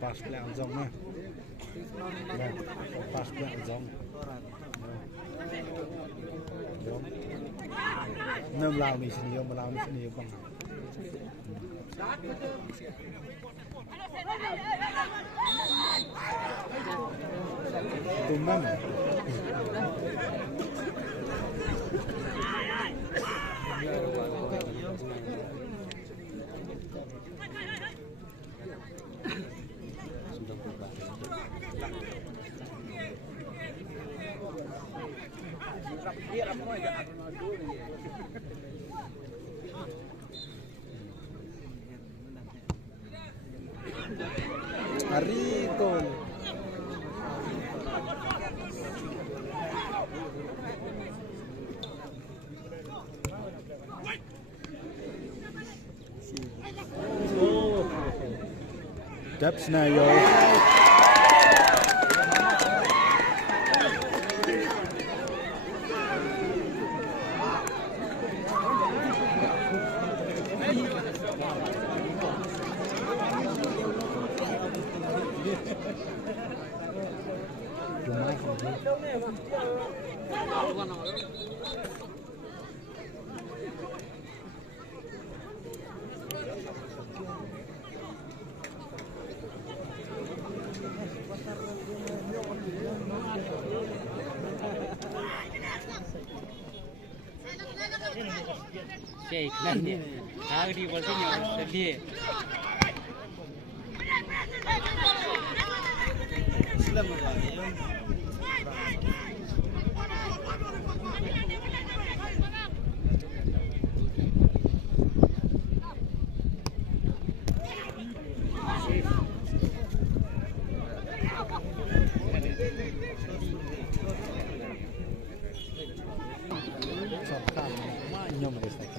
pas pelak zong mah. Pas pelak zong. Nam lao ni sini yo, lao ni sini yo bang. Tumam. Arito. Depths now, yo. Cek nanti hari bolanya sedih. Nyom guys.